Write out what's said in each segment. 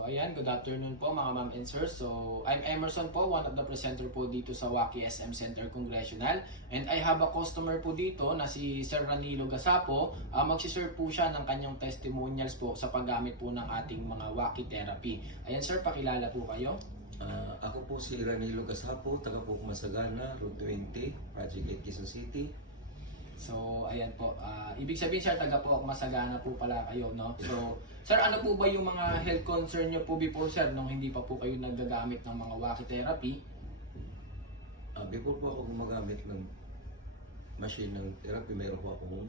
So ayan, good afternoon po mga ma'am and sir. So I'm Emerson po, one of the presenter po dito sa Waki SM Center Congressional. And I have a customer po dito na si Sir Ranilo Gasapo. Magsiserve po siya ng kanyang testimonials po sa paggamit po ng ating mga Waki therapy. Ayan sir, pakilala po kayo. Ako po si Ranilo Gasapo, taga po Masagana, Road 20, Project 8, Quezon City. So ayan po, ibig sabihin sir, taga po Masagana po pala kayo, no? So sir, ano po ba yung mga health concern nyo po before sir, nung hindi pa po kayo nagagamit ng mga Waki therapy? Before po ako gumagamit ng machine ng therapy, mayroon po akong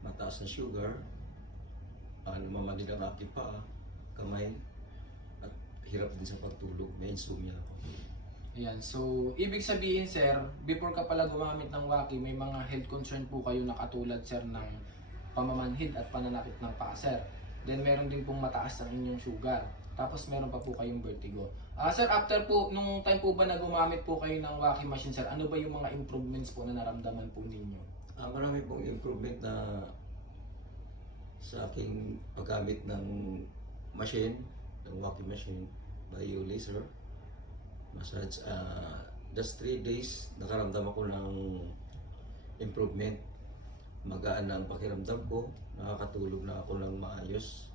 mataas na sugar, namamali ng aking paa, kamay, at hirap din sa pagtulog, may insomnia ako. Ayan, so ibig sabihin sir, before ka pala gumamit ng Waki, may mga health concern po kayo na katulad sir ng pamamanhid at pananakit ng paa sir. Then meron din pong mataas ang inyong sugar. Tapos meron pa po kayong vertigo. Sir, after po, nung time po ba na gumamit po kayo ng Waki machine sir, ano ba yung mga improvements po na naramdaman po ninyo? Marami pong improvement na sa aking paggamit ng machine, ng Waki machine, bio laser massage. Just 3 days nakaramdam ako ng improvement. Magaan na ang pakiramdam ko, nakakatulog na ako ng maayos,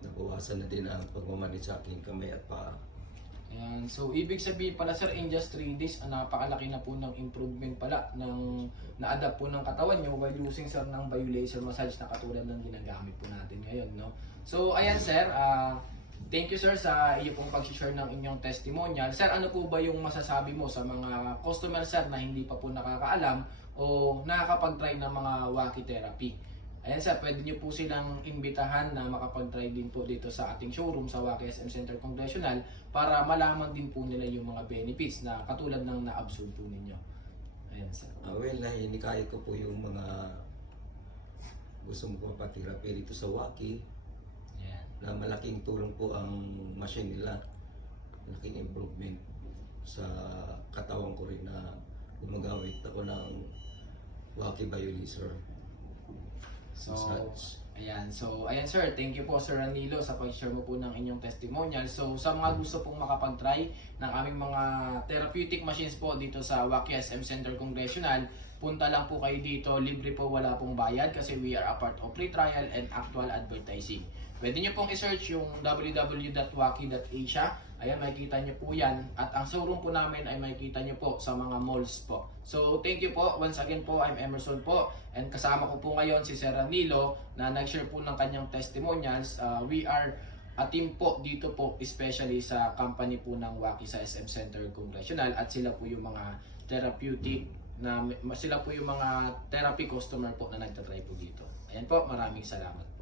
nabawasan na din ang pagmamanid sa aking kamay at paa. Ayan, so ibig sabihin pala sir, in just 3 days, napakalaki na po ng improvement pala ng na-adapt po ng katawan nyo while using sir ng biolaser massage na katulad ng ginagamit po natin ngayon, no? So ayan sir, thank you sir sa iyo pong pag-share ng inyong testimonial. Sir, ano po ba yung masasabi mo sa mga customer sir na hindi pa po nakakaalam o nakakapag-try ng mga Waki therapy? Ayan sir, pwede nyo po silang imbitahan na makapag-try din po dito sa ating showroom sa Waki SM Center Congressional para malaman din po nila yung mga benefits na katulad ng na-absorb po ninyo. Ayan sir. Nahinikayat ko po yung mga gusto mo papatherapy dito sa Waki. Ayan. Na malaking tulong po ang machine nila. Malaking improvement sa katawan ko rin na gumagamit ako ng Waki biolaser. So, ayan sir, thank you po Sir Ranilo sa pag-share mo po ng inyong testimonial. So, sa mga gusto pong makapag-try ng aming mga therapeutic machines po dito sa Waki SM Center Congressional, punta lang po kayo dito, libre po, wala pong bayad kasi we are a part of free trial and actual advertising. Pwede nyo pong i-search yung www.waki.asia. Ayan, makikita nyo po yan. At ang showroom po namin ay makikita nyo po sa mga malls po. So, thank you po. Once again po, I'm Emerson po. And kasama ko po ngayon si Sir Ranilo na nag-share po ng kanyang testimonials. We are a team po dito po, especially sa company po ng Waki sa SM Center Congressional. At sila po yung mga therapeutic sila po yung mga therapy customer po na nagtatry po dito. Ayan po, maraming salamat po.